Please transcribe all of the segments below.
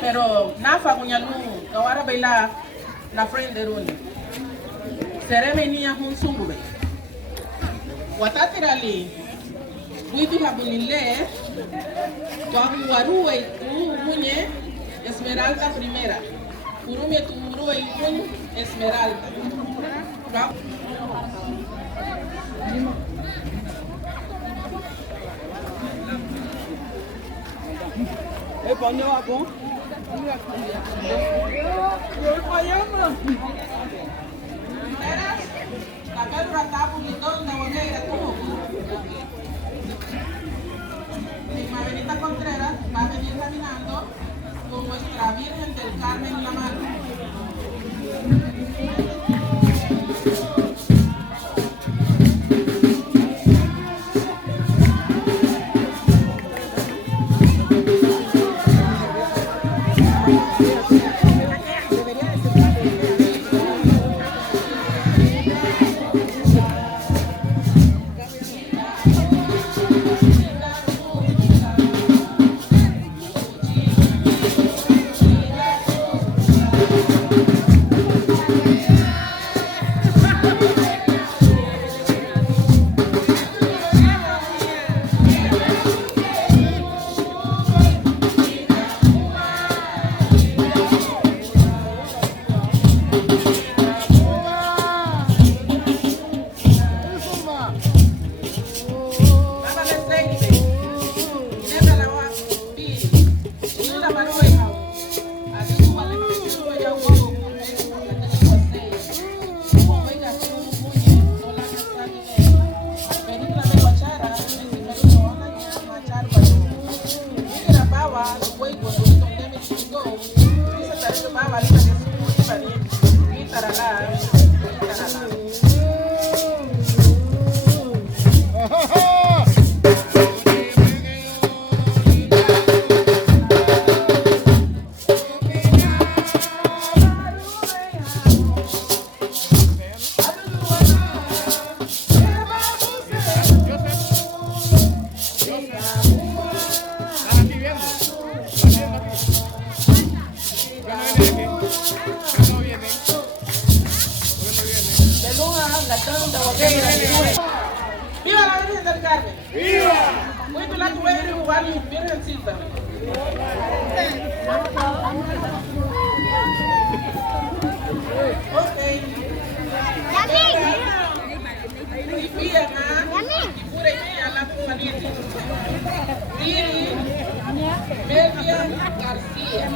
Pero nafa kunyalu kawara baila na friend deroni. Seremenia hun sungube. Watatirali buitu habunile twahu waruwe munye Esmeralda primera. Kurume tumuruwe kun Esmeralda. ¿Para dónde va, po? Voy para allá, man. La Pedro está bonito, la voy a ir a tu. Mi Mabenita Contreras va a venir caminando con nuestra Virgen del Carmen en la mano. ¡Viva la Virgen del Carmen! ¡Viva! Muy tu la tuve y jugar mi virgencita. Ok. Y bien, y pura idea la tumanita. Riri Media García.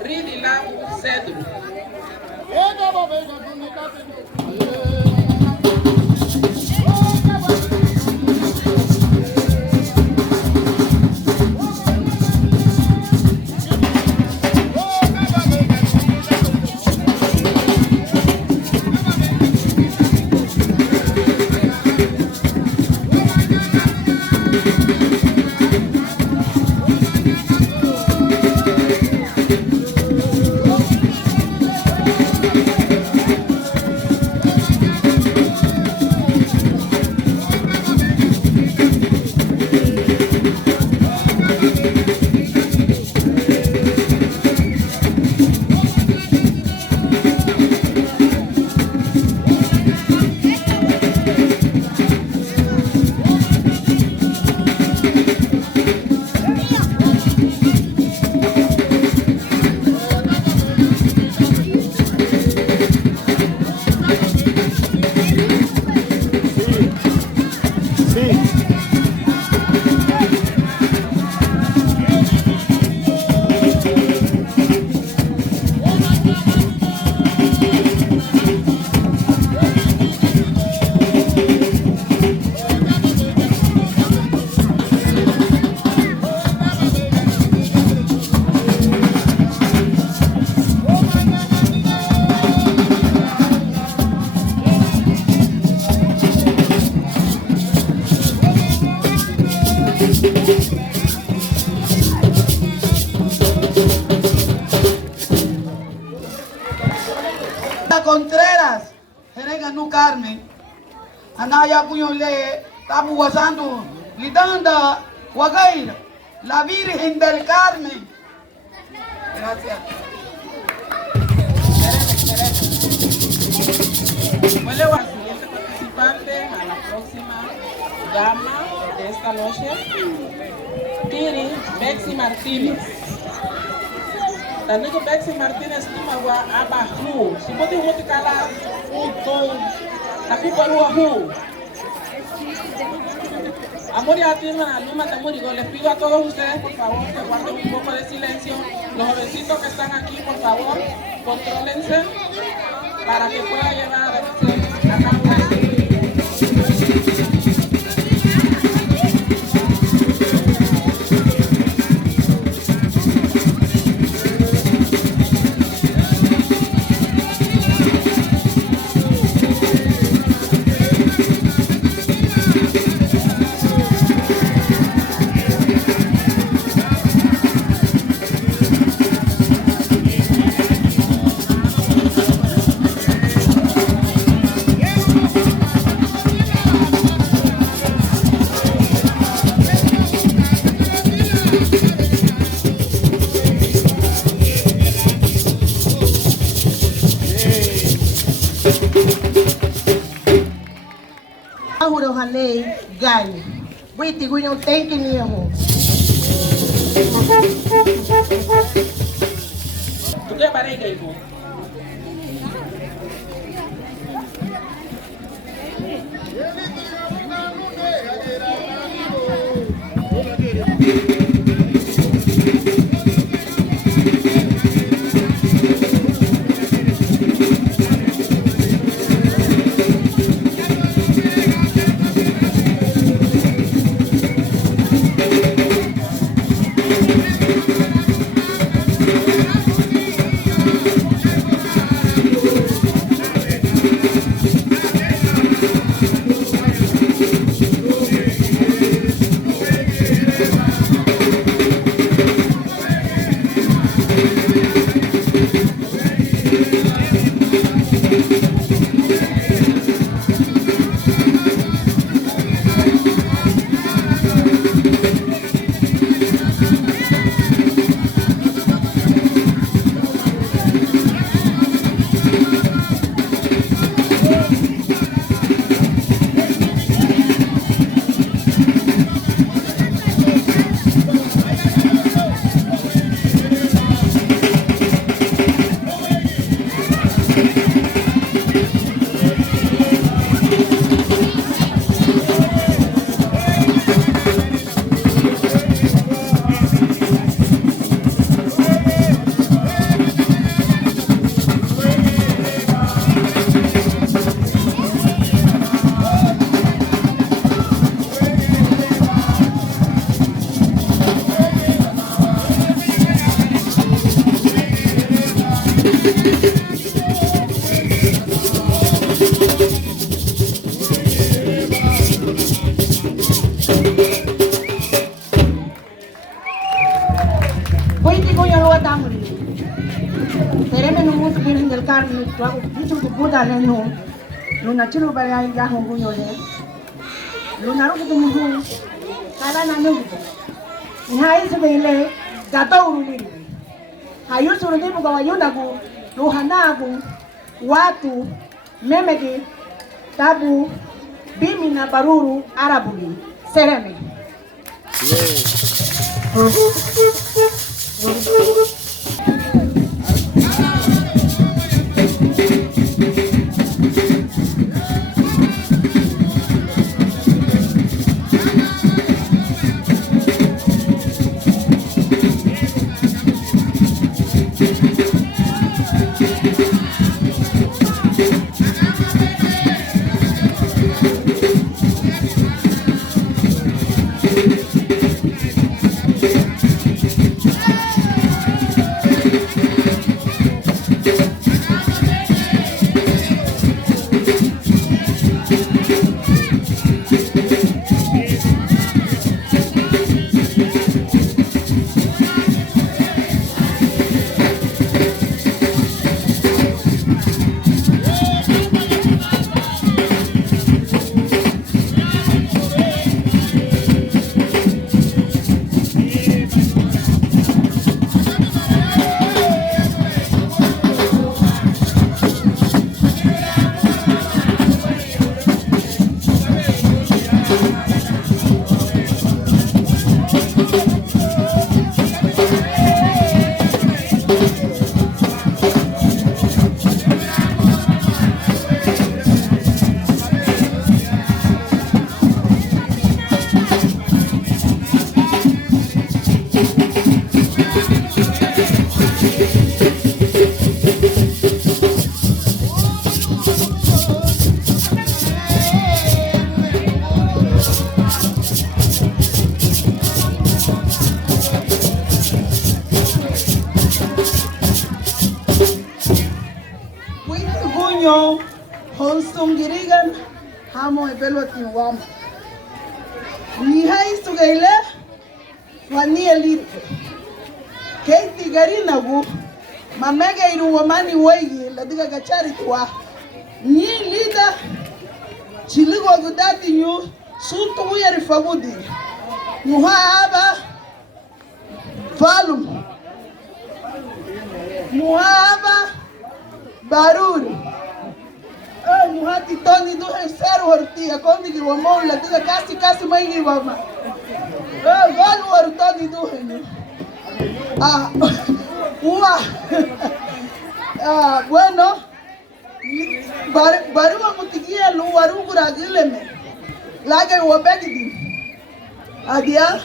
Ridi lá o cedro. Anaya Cuyole, Tabu Guasando, Lidanda, Guagaira, la Virgen del Carmen. Gracias. Huele a la siguiente participante, a la próxima dama de esta noche, Tiri Bexy Martínez. Tanto Bexy Martínez Tumawa Abahu, si pode multicalar tapi baru aku. Amor y a ti, Luma Tamurigo, les pido a todos ustedes, por favor, que guarden un poco de silencio. Los jovencitos que están aquí, por favor, contrólense para que pueda llevar a cabo Gai, wait, we don't take any more. Tu quer parede aí, pô? Luna chilo baya ya hongu yole. Luna ro kutu muhu. Kala na nugu. Nihai sebele gato uruli. Hayu suruni buka wayunda ku. Luhana ku. Watu. Memegi. Tabu. Bimi na baruru arabugi. Sereme. Guño, Honsung Girigan, Hamo Ebelotin Wam. Nihai Sugaile, Wani Elite. Katie Garinagu, Mamega Iruwamani Wagi, Ladiga Gacharitua. Ni leader, Chiligo Gudati New, Suntu Yari Fagudi. Muhaba Falum. Muhaba Baruri. Muhati Tony do Hensero Hortia, Condi Wamon, Ladiga Casi Maigi Wama. One word Tony do him. Bueno, Barua Mutigia, Luarugura Gileme, Lager Wabegidi, Adia,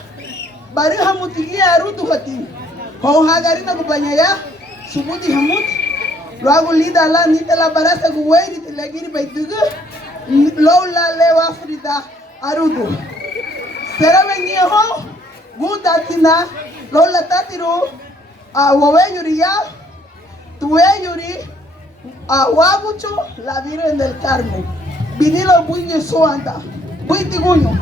Bariha Mutigia Ruduhati, Ho Hagarina Kupanyaya, Subuti Hamut, Ragu Lida La Nita La Barasa Guway, Legiri by Dugu, Lola Lewa Frida Arudu. Seravenia Ho, Gundatina, Lola Tatiru, Waweyuri Ya, Tueyuri, Wabucho, la Virgen del Carmen. Vinilo Buño Suanda, Buitiguño.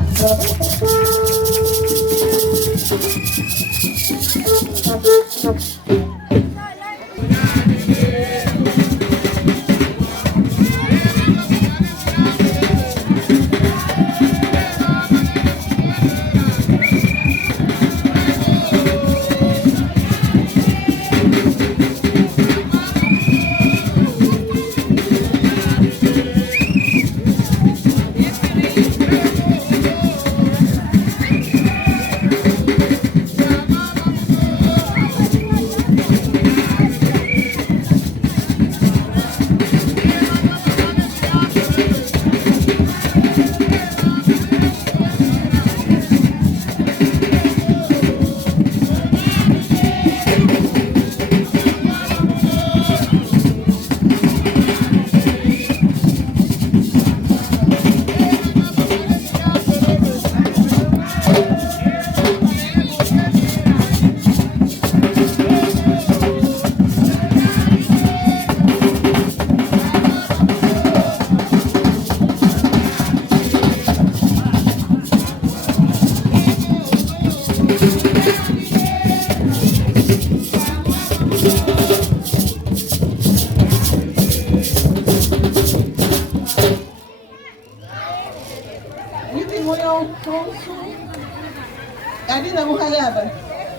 Adina Muhayaba.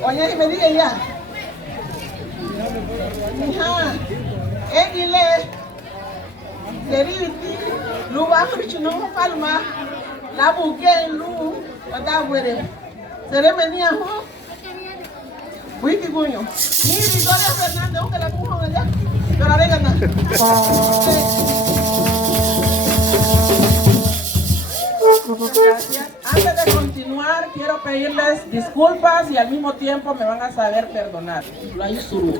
Oye, me diga ya. Muha. Egile. Seriti. Luba Christiano Palma. La Buke Lu. Whatever. Ceremony. Wiki Guño. Ni Victoria Fernández, que la puso allá. Pero ahora gana. Gracias. Antes de continuar, quiero pedirles disculpas y al mismo tiempo me van a saber perdonar. Lo hay suru.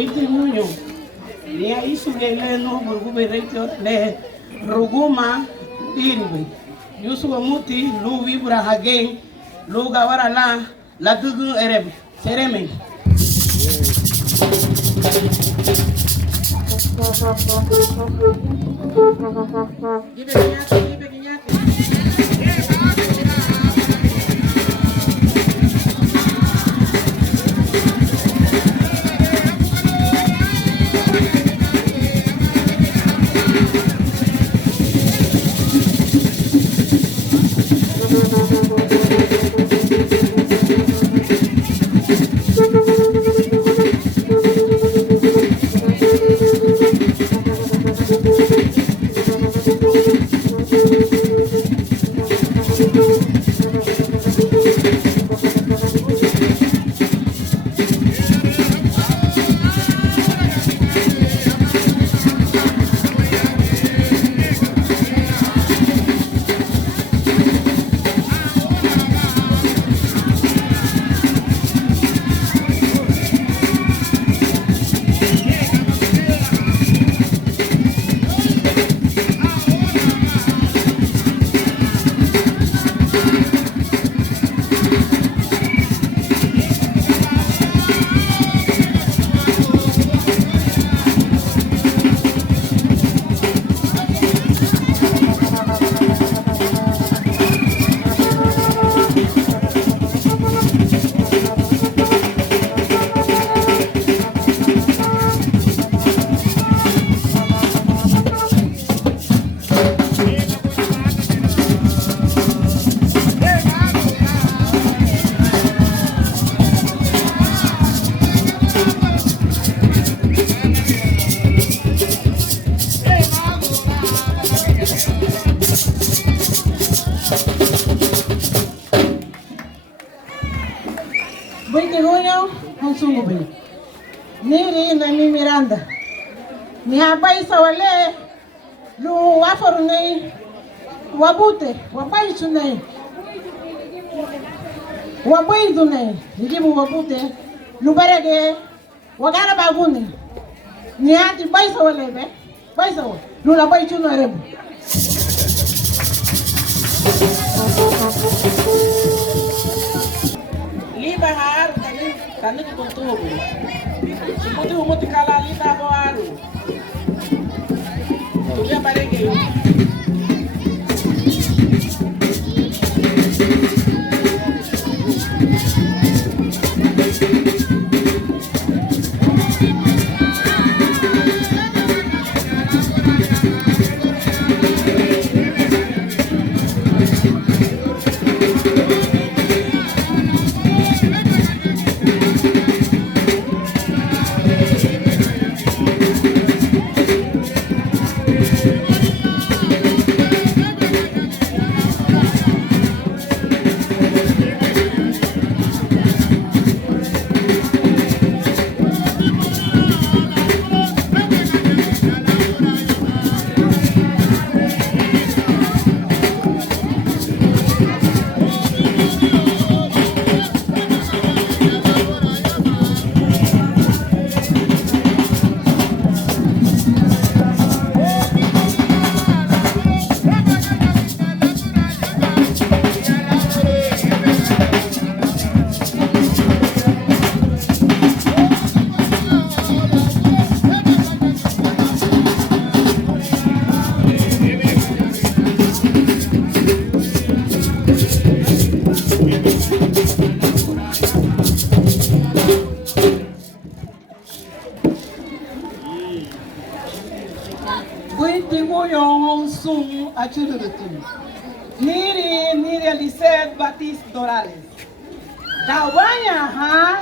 Witi Munyo. Nia isu gele no burgube reitio le ruguma dirbe. Yusu amuti lu vibra hagen lu gawara la dugu ereb sereme. Niri na mi Miranda. Mi hapai sawale lu wafaru nei wabute wapai sunei wapai dunei dijibu wabute lu barage wagara baguni ni hati bai sawale be bai sawa lu la bai chuna rebu Liba har tani kuntubu. Seperti umut kala liba baru. Tulia barege. Niri Eliseth Batiste Dorales. Dawanya ha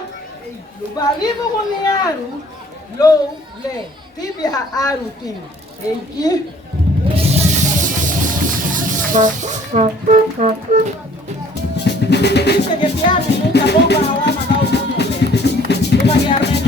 lubalibu kuniaru lo le tibia aru tim. Eiki. Dice que te hace mucha bomba ahora mandado uno. Tú vas a guiarme.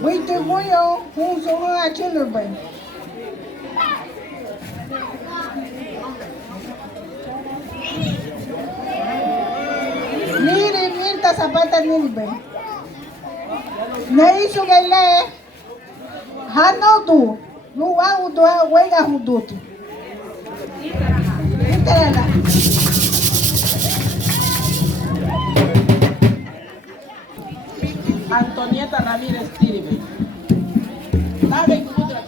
Wait till boyo, who's on a killer bay. Niri minta zapata niri bay. Naisu gale. Hano tu. No wa udo wega hudutu. Interala. Antonieta Ramírez Tiribe. Dame cultura.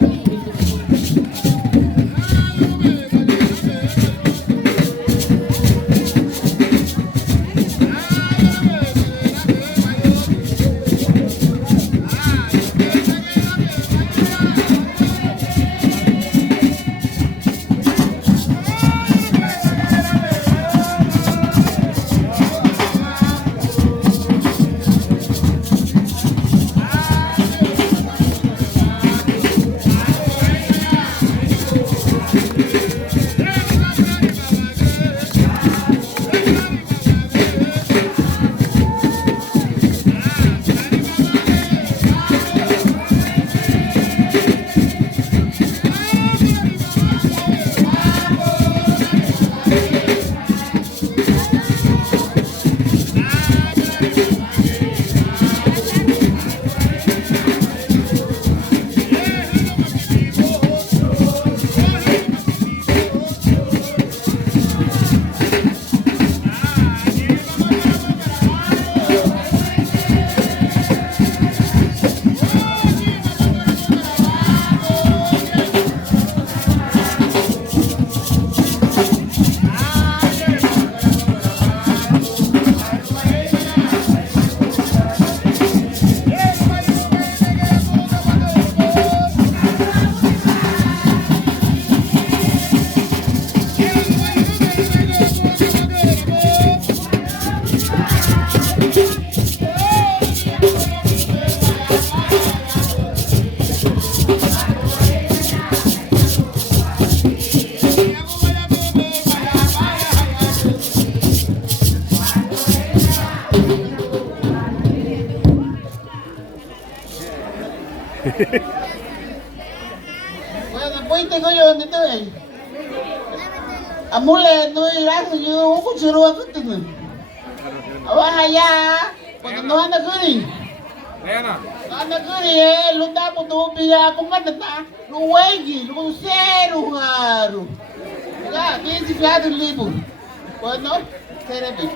Bueno, pues tengo yo donde estoy. Amule, no irás, yo un cuchillo a contigo. Ahora ya, cuando no anda curi. No anda curi, luta por tu vida, como está, no huequi, no cero, raro. Ya, bien se fiado el libro. Bueno, será bien.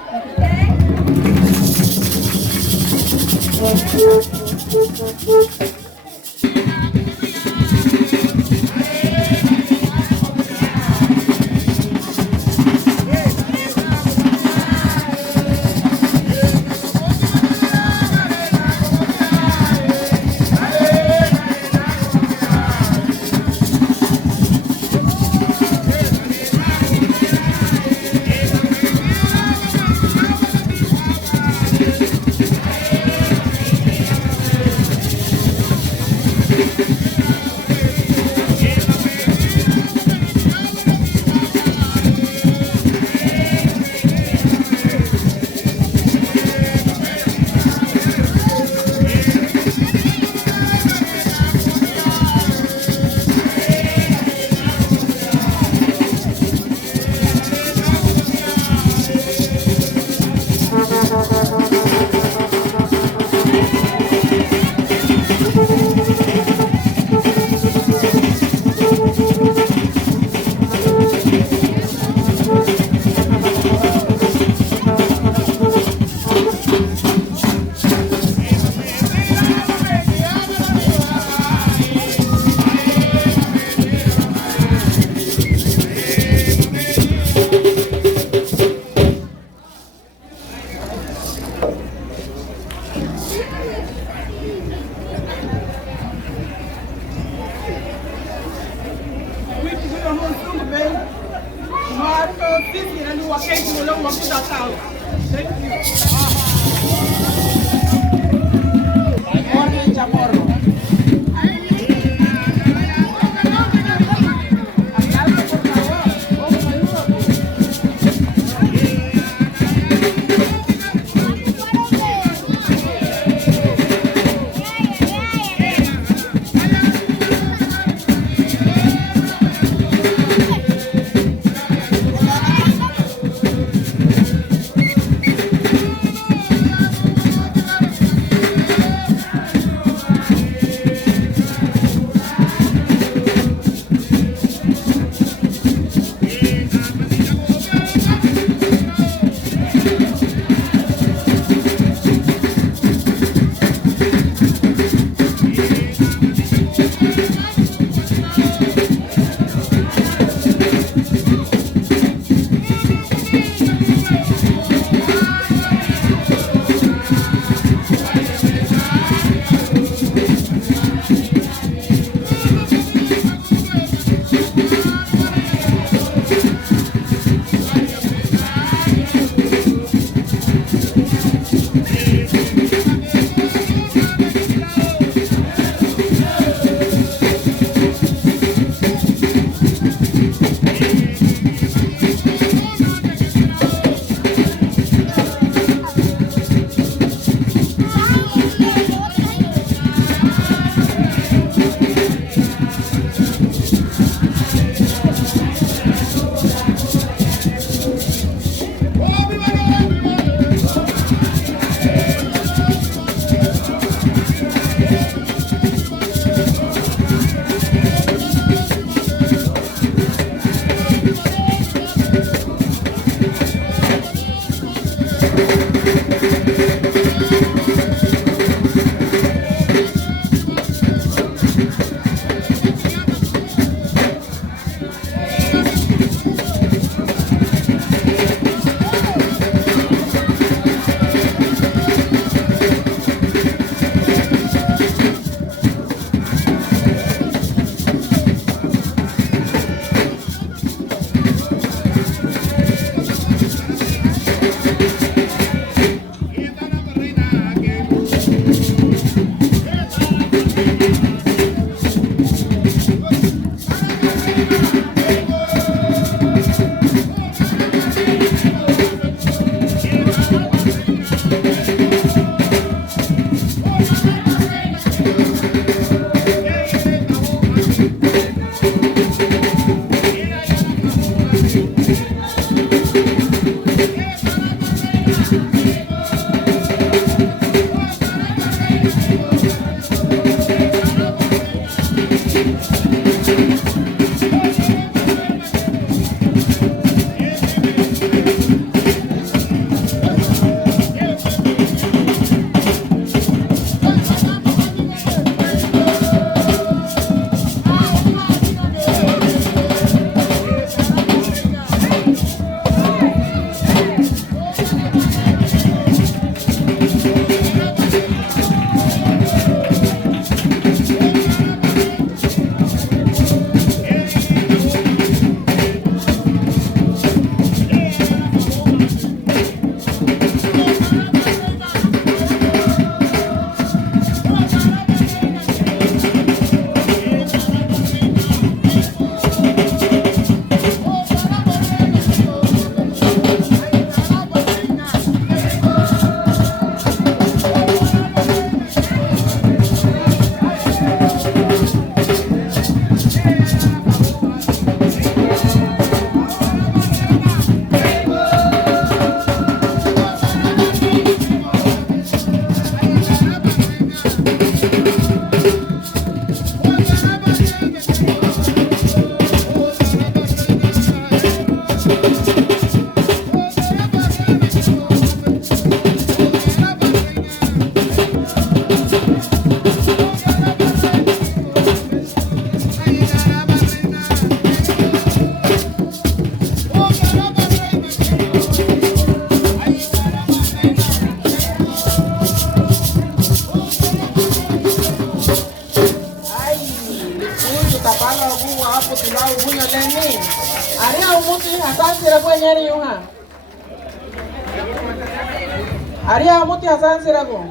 Aria muti hasan sirago.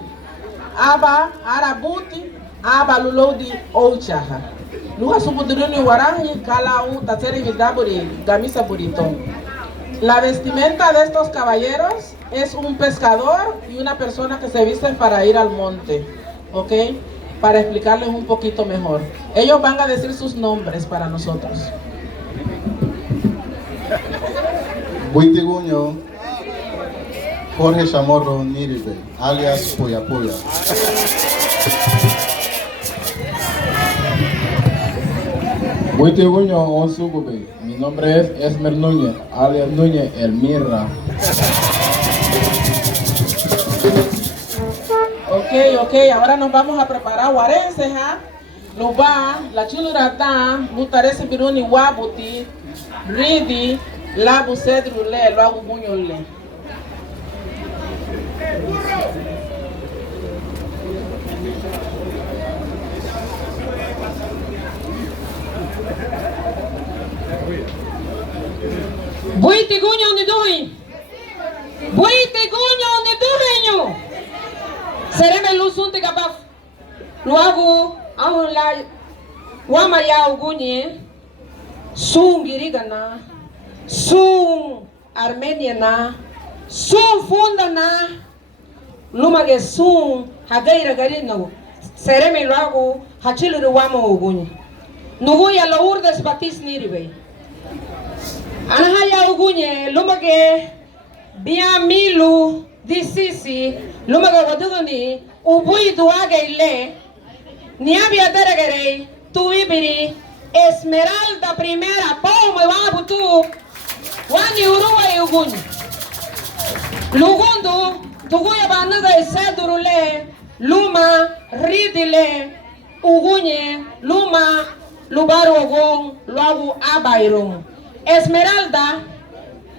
Aba arabuti aba lulodi ouchaha. Luha subuduruni warangi kalau tatseri vidaburi gamisa burito. La vestimenta de estos caballeros es un pescador y una persona que se visten para ir al monte, ¿ok? Para explicarles un poquito mejor. Ellos van a decir sus nombres para nosotros. Buitiguño, Jorge Chamorro Niribe, alias Puya Puya. Buitiguño Onsugube, mi nombre es Esmer Núñez, alias Núñez Elmirra. Ok, ahora nos vamos a preparar guarense, ¿ja? Luba, la chulurata, lutarese biruni wabuti, ridi, la bucedrule, lo hago buñole. Buiti gunyo ni duhi. Buiti gunyo ni duhinyo. Sereme lusunti kapaf. Luagu ahun la wama ya ugunye. Sung girigana. Sung Armenia na. Sung funda na. Lumage sung hagaira garino. Sereme luagu hachilu wama ugunye. Nugu ya Lourdes Batis niribe. Anahaya ugunye lumage biamilu disisi lumage wadugani ubui duage ile niabi adaragare tuibiri Esmeralda primera poma wabutu wani uruwa ugunye lugundu tuguya banaga isadurule luma ridile ugunye luma lubaru ogon luagu abairum Esmeralda,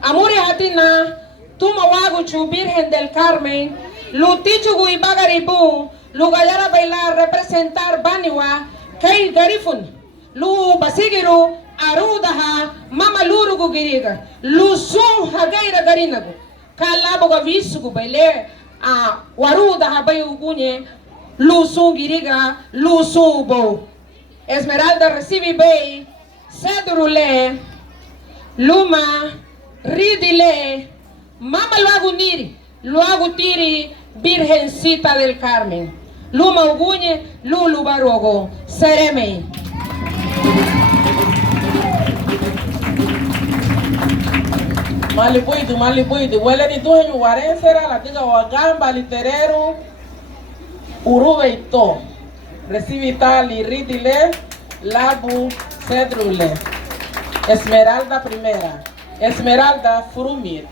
amuri hatina, tuma wagu chu Virgen del Carmen, lutichu gui bagaribu, lugayara bailar representar baniwa, kay garifun, lu basigiru, arudaha, mama luru gugiriga, lu sun hagaira garinagu, kalabo ga visugu baile, warudaha bayugunye, lu sun giriga, lu sun bo. Esmeralda recibe bay, sedurule, Luma, ridile, mama luagu tiri, Virgencita del Carmen. Luma ugunye, lulu barogo, sereme. Malipuidu, huele ni tuhe yuwaresera, la tiga wagamba, literero, urube y to. Recibitali, ridile, labu, cedrule. Esmeralda primera, Esmeralda Frumit.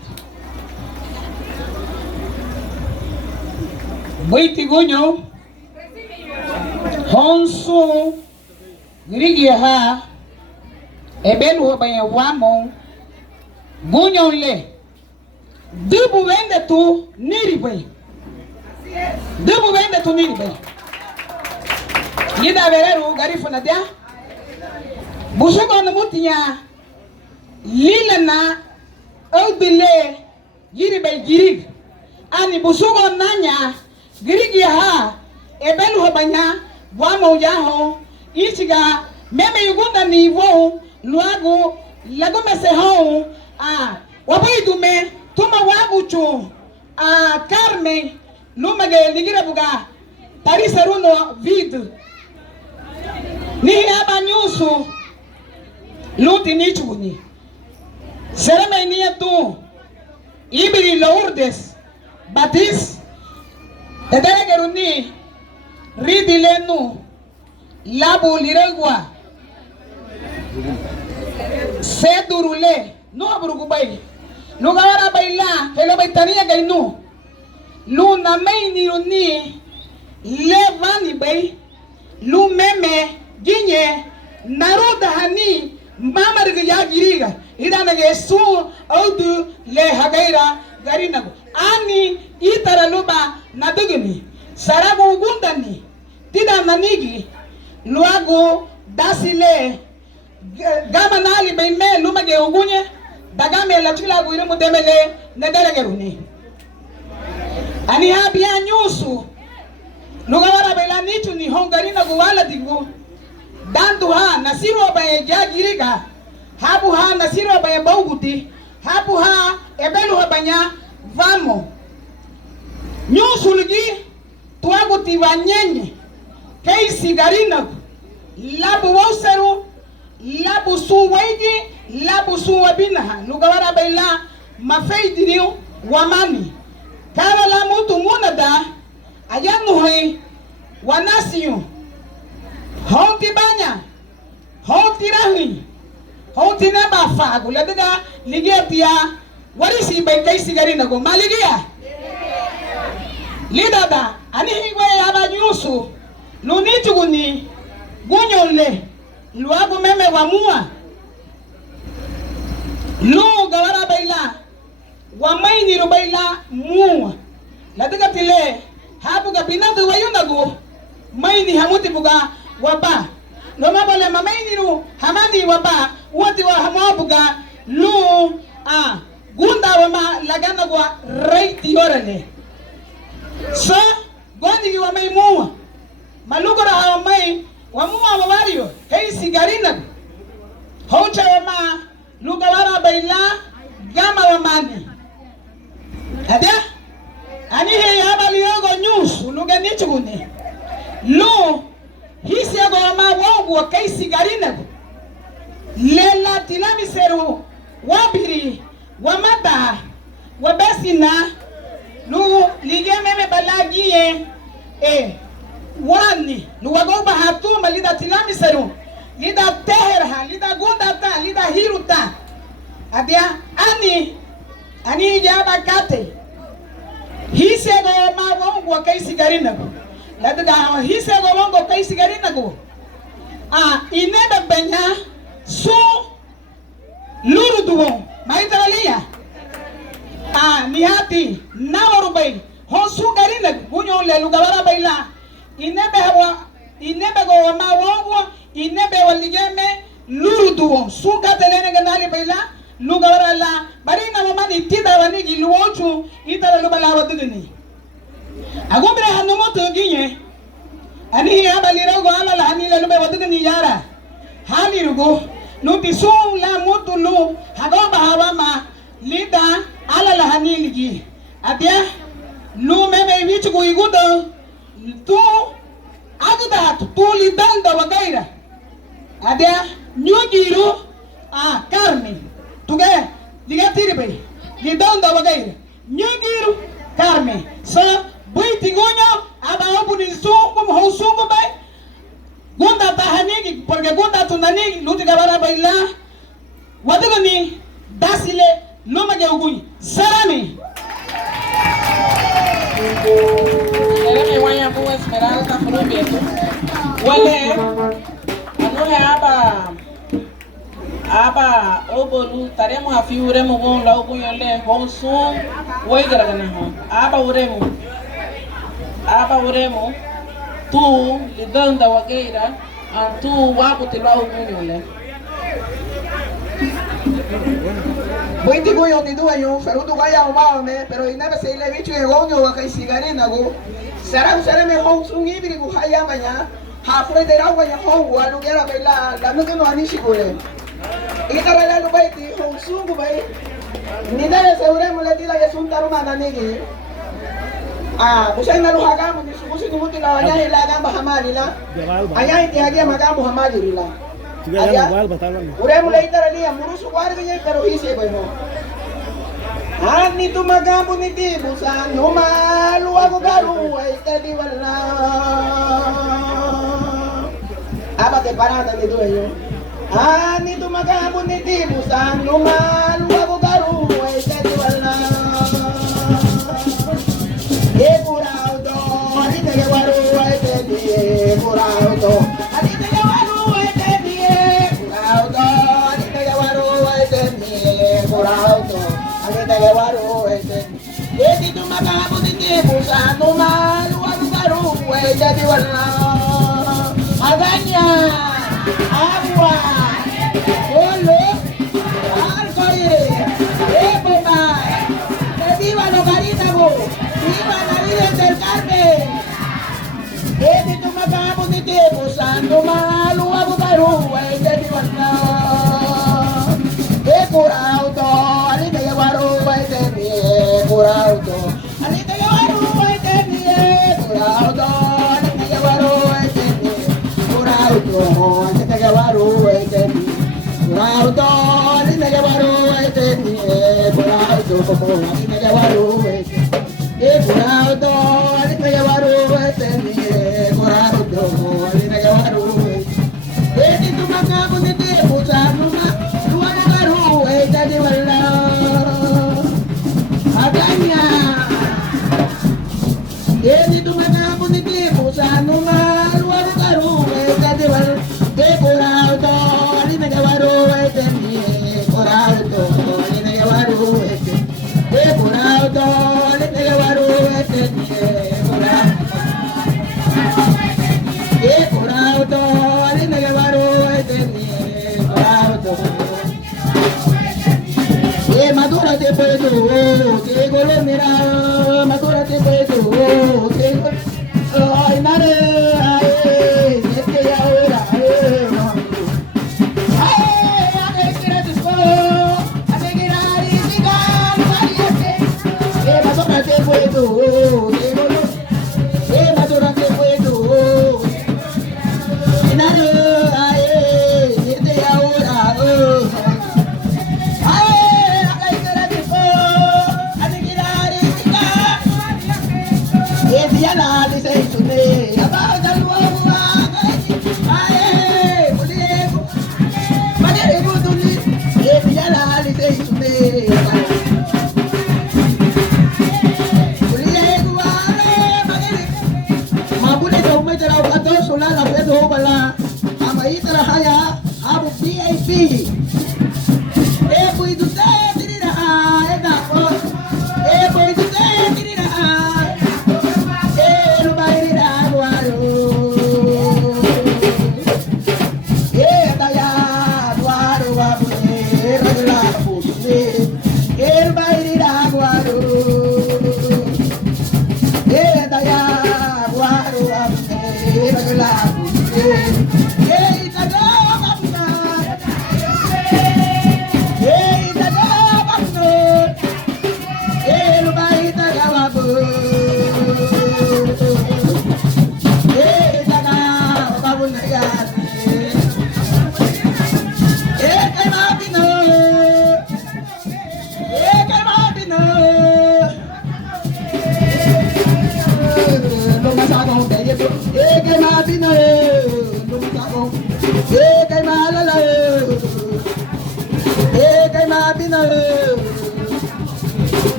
Buiti gunyo. Honsu. Grigia. Ebelu baya wamo. Gunyo le. Dubu wende tu niribe. Dubu wende tu niribe. Nida vereru garifu na dia. Busuko na mutinya lila na obile yiribe girig ani busuko nanya girig ya ha ebelu habanya wamo yaho ichiga meme yugunda nivo luagu lago meseho wabuidume tuma wabuchu Carmen lumage ligira buga tariseruno vid ni haba nyusu Luti ni chuni. Sereme ni tu. Ibiri Lourdes. Batis. Tedele geruni. Ridilenu. Labu liregwa. Sedurule. No aburugubai. Lugara baila. Hello baitania gainu. Lu na mei ni runi. Levani bay. Lu meme. Ginye. Naruda hani. Mama riga giriga ida nage su audu le hagaira garinago ani itara luba nadugni sarago gundani tida nanigi luago dasile gama nali beime lumage ugunye dagame la chila guire mutemele nedere geruni ani habia nyusu lugawara bela nichu ni hongarina guwala digu dandu ha nasiro baye jagiriga habu ha nasiro baye bauguti habu ha ebelu habanya vamo nyusulgi tuaguti vanyenye kei sigarina labu woseru labu suwaigi labu suwabina lugawara baila mafeidiriu wamani kara la mutu munada ayanu hoi wanasiyu Hoti banya, hoti rahi, hoti neba fagu. Ledega ligia tia, warisi benkai sigari nago maligia. Lidada, ani higwe yaba nyusu, lunitu guni, gunyole, luagu meme wamua. Lu gawara baila, wamaini rubaila mua. Ledega tile, habu gabinadu wayunago, maini hamuti buga. Waba no mabole mamainiru hamani waba wote wa hamabuga lu gunda wa ma lagana gwa rei tiorale so gondi wa mai muwa malugora ha mai wa muwa wa wario hei sigarina hocha wa ma lugawara baila gama wa mani ada ani he ya bali yogo news luga ni chugune lo hisi yago wa ma wa kai sigarina lela tilami seru wabiri wamata wabesina lu ligememe balagie wani luwagoba hatuma lida tilami seru lida teherha lida gundata lida hiruta adia ani jaba kate hisego ma wongo kai sigarina lada hisego wongo kai sigarina go ineba benya so luru duwo maitaralia nihati nawarubai hosu garina gunyo le lugawara baila inebe go ma wowo inebe waligeme luru duwo suka telene ganali baila lugawara la barina mama ni tida wani giluochu itara lubala wadugini agobre hanumoto ginye ani ya balira go ala la hani le lube wadugini yara hali rugo nuti sung la mutulu hagoba hawama lida ala la haniligi atia lu meme wichu go igudo tu agda tu lidanda wagaira atia nyugiru karmi tuge diga tiribe lidanda wagaira nyugiru karmi so buiti gonyo aba obuni sungu hosungu bai gunda tahanigi porque gunda tunanigi luti gabara baila wadugani dasile loma geuguni sarami Ereme wanya bu Esmeralda Fluvieto wale anule aba obolu taremo afi uremo gon la ogun yole honsu woigaragana ho aba uremo tu lidanda wageira tu wapo tilwa ogun Buiti goyo ni dua yo, ferudu gaya umame, pero inaba se ile bichu egonyo wakai sigarina go. Sara me hong sung ibiri go haya manya. Hafre de rawa ya hong wa lugera baila, lamu ke no anishi gole. Itara la lubaiti hong sung go bai. Nida se ure mulati la suntaru mananegi. Busay na luhaga mo ni subusi dumuti la anya ilaga mahamali la. Anya itihagia magamu hamali la. Ure mulai tarani murusu warga pero hisi baino. Ani tu magamu ni tibu san no malu aku garu estadi wala. Aba te parada ni tu yo. Ani tu magamu ni tibu san no malu aku garu estadi wala. Curaudo, ani te waru estadi curaudo. Edi tu magamu ni tibu san no malu aku garu estadi wala. Aganya, agua, olo, alcohol, época, que viva los Carítagos, viva la Virgen del Carmen. Edi tu magamu ni tibu san no malu aku garu estadi wala. Curaudo, ali te waru estadi curaudo, ali te waru estadi curaudo, ali te waru estadi curaudo, ali te waru estadi curaudo, ali te waru estadi curaudo, ali te waru estadi curaudo, ali te waru estadi curaudo, ali te waru estadi tu magamu ni tibu san no estadi wala. Aganya, edi tu magamu ni tibu san no malu aku garu estadi wala. te puedo, te golonera, madura te puedo, te ay, nare, ay, es que ya ahora, ay, a que era tu esposo, a que era litigar, madura te puedo, te golonera, madura te puedo, nare, ay, es que ya ahora, la dice chune abada luwa ay mudire madere buduni ya la dice chune mudire guare madere mabule to metera kato sola la pedo bala amai tara haya abu VIP pui tu te dirira eda pui tu te dirira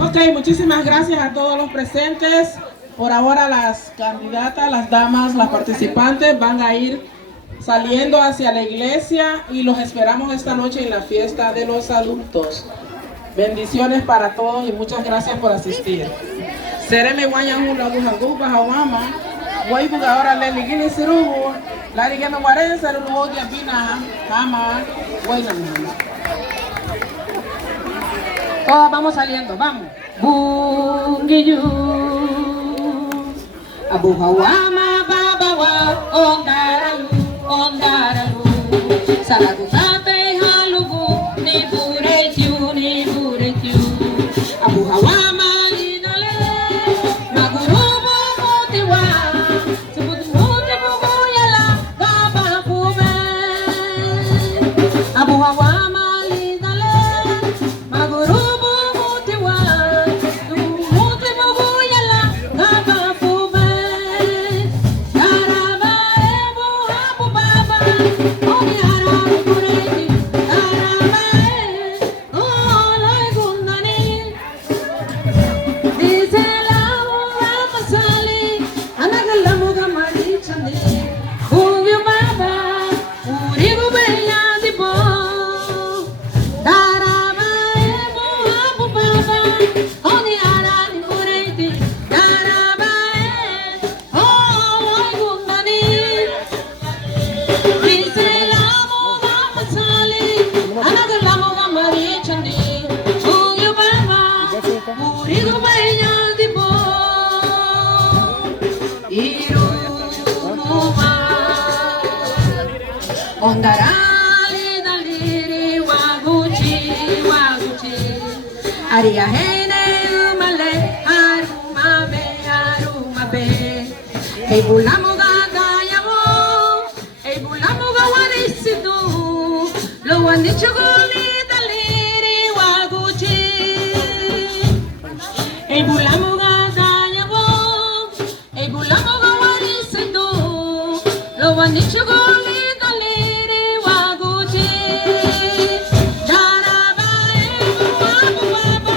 Ok, muchísimas gracias a todos los presentes. Por ahora las candidatas, las damas, las participantes van a ir saliendo hacia la iglesia y los esperamos esta noche en la fiesta de los adultos. Bendiciones para todos y muchas gracias por asistir. Sereme guayan la bujangu bahawama, guay ahora le ligini sirugu, la rigeme guaren sarugo de apina, ama, guay na. Todos vamos saliendo, vamos. Bungiyu, Abu Hawama babawa, ondaralu, ondaralu, salagutate halugu, ni buretiu, ni buretiu. Abu Hawama inale, magurubu mutiwa, sebut mutibu yala, gaba kume. Abu Hawama inale, magurubu mutiwa, mutibu yala, gaba kume. Garaba ebu abu baba, omi haramu kureti, garaba olai gundani. Dice la ura masali, anagalamu gamari chandi, ugyu baba, urigu beya dibo. Garaba ebu abu baba, omi haramu kureti, garaba olai gundani. Dice la ura masali, anagalamu gamari chandi, ugyu baba, urigu beya dibo. Iruma, ondarali daliri waguchi, waguchi. Aria hene umale, aruma be, aruma be. Hey bulamu gada yamo, hey bulamu gawarisidu. Lo wanichuguli daliri waguchi. Hey bulamu gada yamo, hey bulamu gawarisidu. Lo wanichuguli daliri waguchi. Daraba ebu abu baba,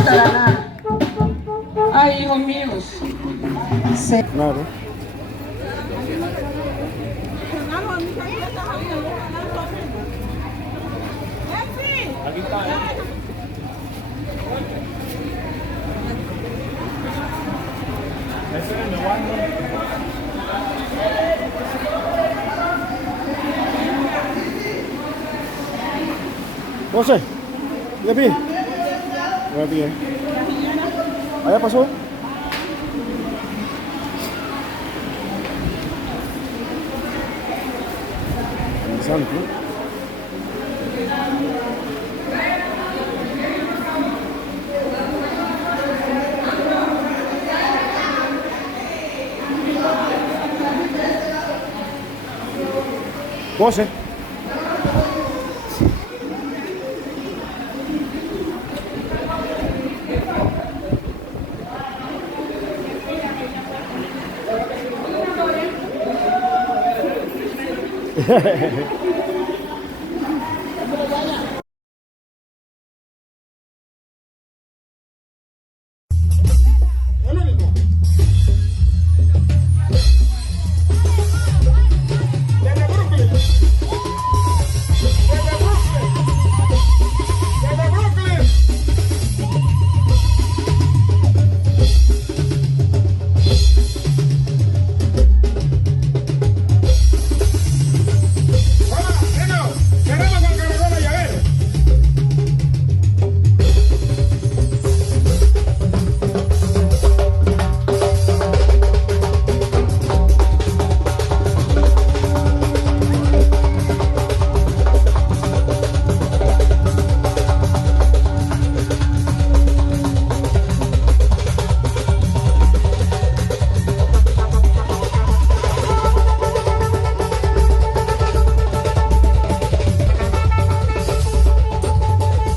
gusta ganar. Ay, hijos míos. Sí. Claro. José, de pie. De pie. Allá pasó. Interesante. José.